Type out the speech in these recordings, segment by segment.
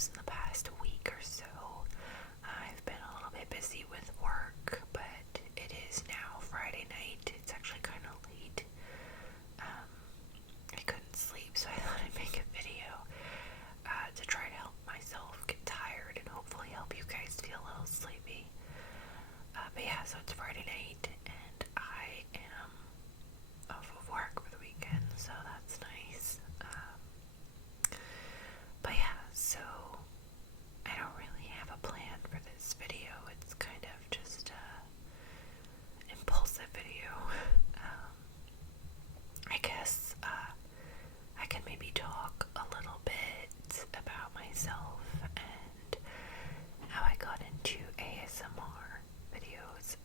videos in the past week or so. I've been a little bit busy with work, but it is now Friday night. It's actually kind of late. I couldn't sleep, so I thought I'd make a video to try to help myself get tired and hopefully help you guys feel a little sleepy. But yeah, so it's Friday night and I am off of work for the weekend, so that's nice. But yeah, so I don't really have a plan for this video. It's kind of just a impulsive video. I guess I can maybe talk a little bit about myself and how I got into ASMR videos.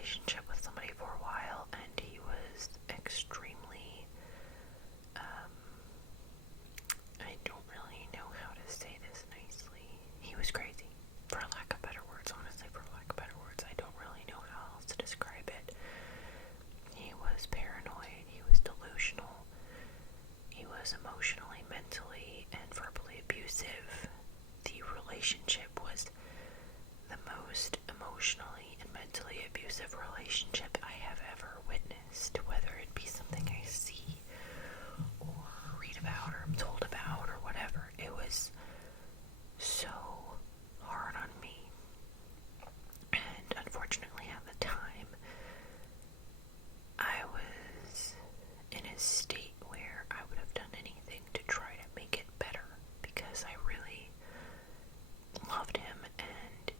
relationship with somebody for a while, and he was extremely, I don't really know how to say this nicely. He was crazy, for lack of better words, honestly, for lack of better words. I don't really know how else to describe it. He was paranoid, he was delusional, he was emotionally, mentally, and verbally abusive. The relationship was the most emotionally and mentally abusive relationship I have ever witnessed, whether it be something I see or read about or am told about or whatever. It was so hard on me. And unfortunately at the time, I was in a state where I would have done anything to try to make it better, because I really loved him and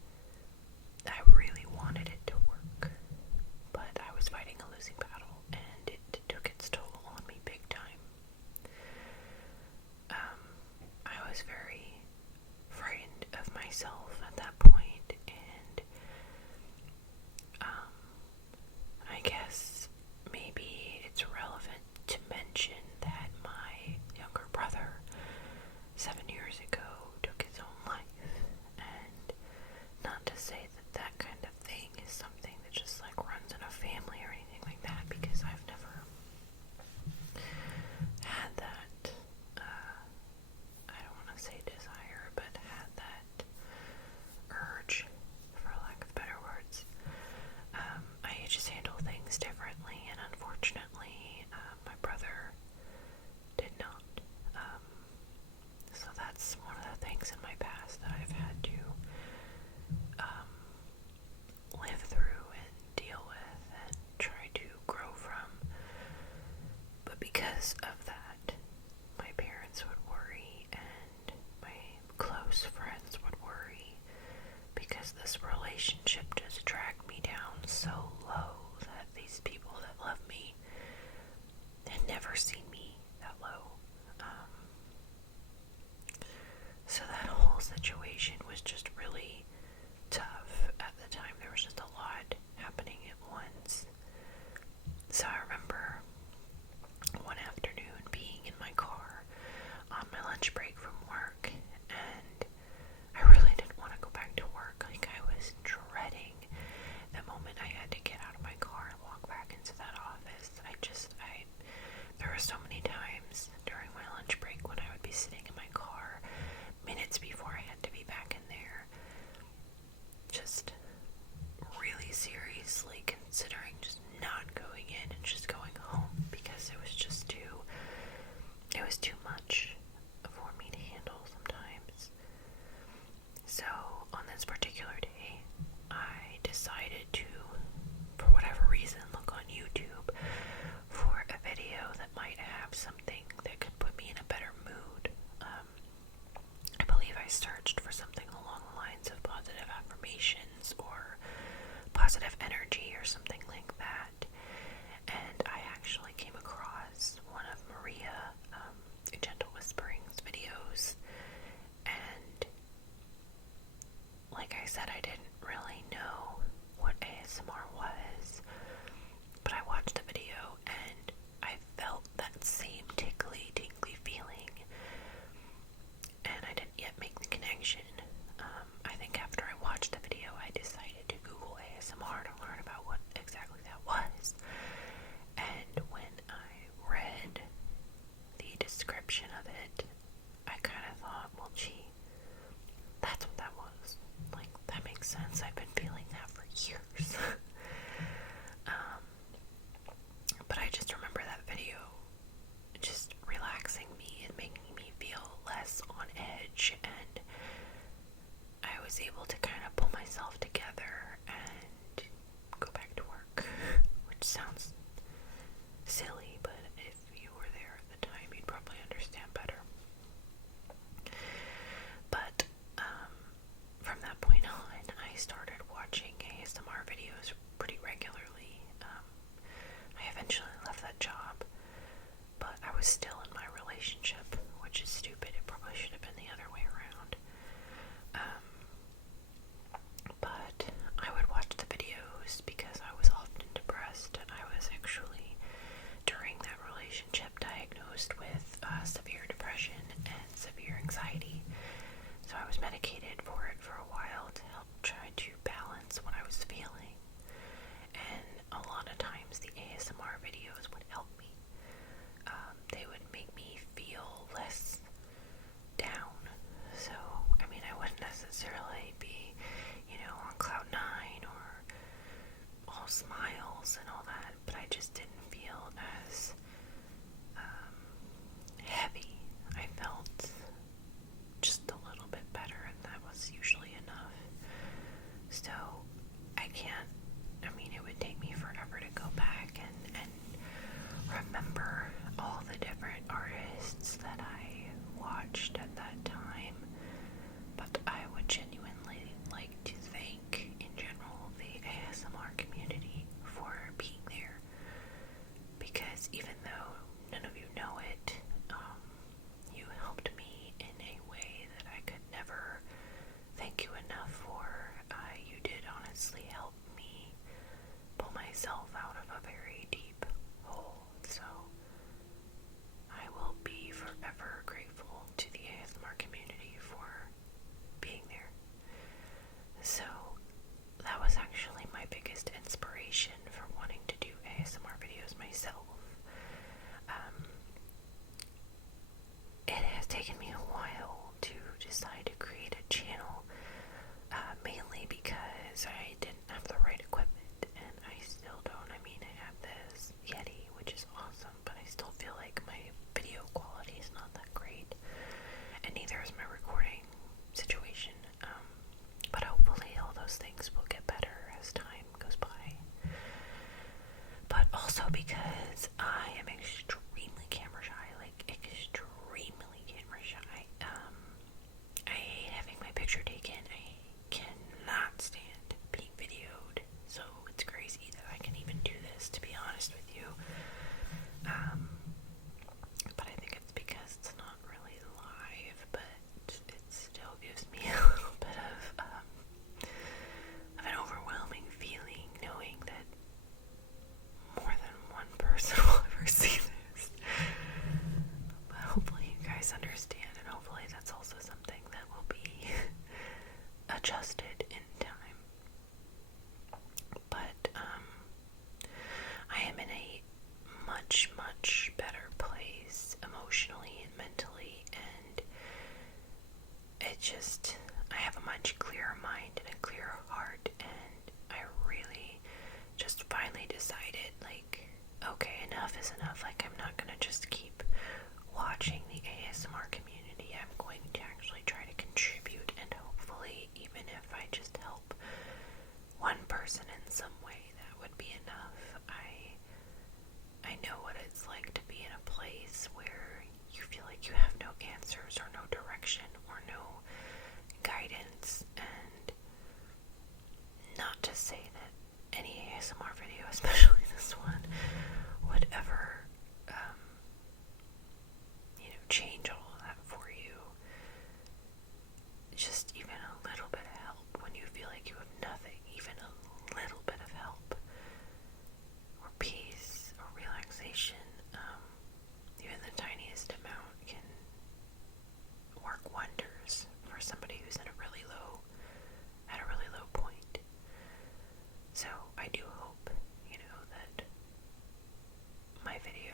I really wanted it to work. But I was fighting a losing battle, and it took its toll on me big time. I was very frightened of myself at that point, and I guess maybe it's relevant to mention that my younger brother, 7 years ago, took his own life. And not to say that that kind of thing is something that just like runs in a family or anything like that, because I've never had that, I don't want to say desire, but had that urge, for lack of better words. I just handle things differently, and unfortunately, my brother did not. So that's one of the things in my past that I've had to live through and deal with and try to grow from. But because of that, my parents would worry, and my close friends would worry, because this relationship just dragged me down so low that these people that love me had never seen me that low. So that whole situation was just really tough at the time. There was just a lot happening at once. So I remember one afternoon being in my car on my lunch break from work, and I really didn't want to go back to work. Like, I was dreading the moment I had to get out of my car and walk back into that office. There were so many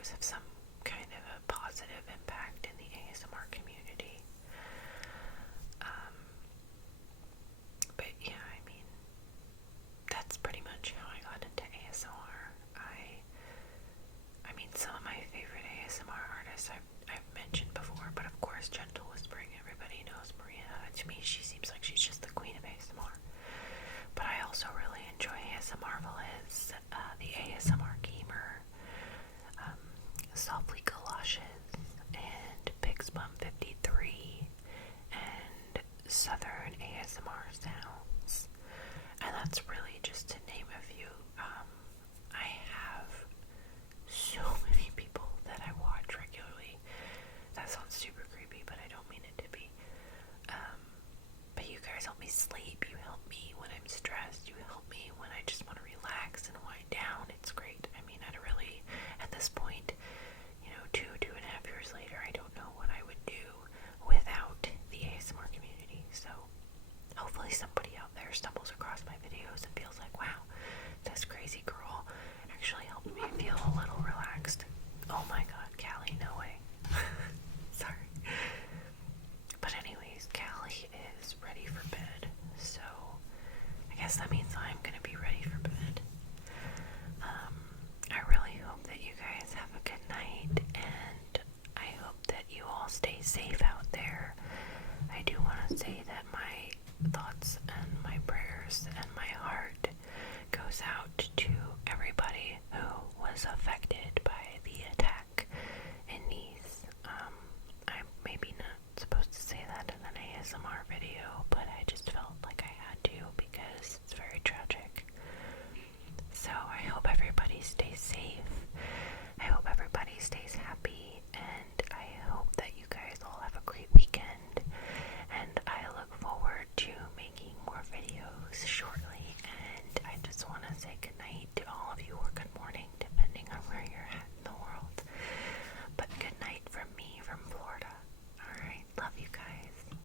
videos have some kind of a positive impact in the ASMR community. But yeah, I mean, that's pretty much how I got into ASMR. I mean, some of my favorite ASMR artists I've mentioned before, but of course, Gentle Whispering, everybody knows Maria. To me, she seems like she's just the queen of ASMR. But I also really enjoy ASMR Marvelous, the ASMR Gamer, Softly Galoshes, and Pixbum 53, and Southern ASMR Sounds. And that's really just to name a few. I have so many people that I watch regularly. That sounds super creepy, but I don't mean it to be. But you guys help me sleep. You help me when I'm stressed. You help me when I just want to relax and wind down. It's great. I mean, at this point, 2.5 years later, I don't know what I would do without the ASMR community. So hopefully somebody out there stumbles across my videos and feels like, wow, this crazy girl actually helped me feel a little relaxed. Oh my god, Callie, no way. Sorry. But anyways, Callie is ready for bed, so I guess that means I'm gonna be ready for bed. I really hope that you guys have a good night, and I hope that you all stay safe out there. I do want to say that my thoughts and my prayers and my heart goes out to everybody who was affected by the attack in Nice. I'm maybe not supposed to say that in an ASMR video, but I just felt like I had to because it's very tragic. So I hope everybody stays safe. I hope everybody stays happy, and I hope that you guys all have a great weekend. And I look forward to making more videos shortly. And I just want to say good night to all of you, or good morning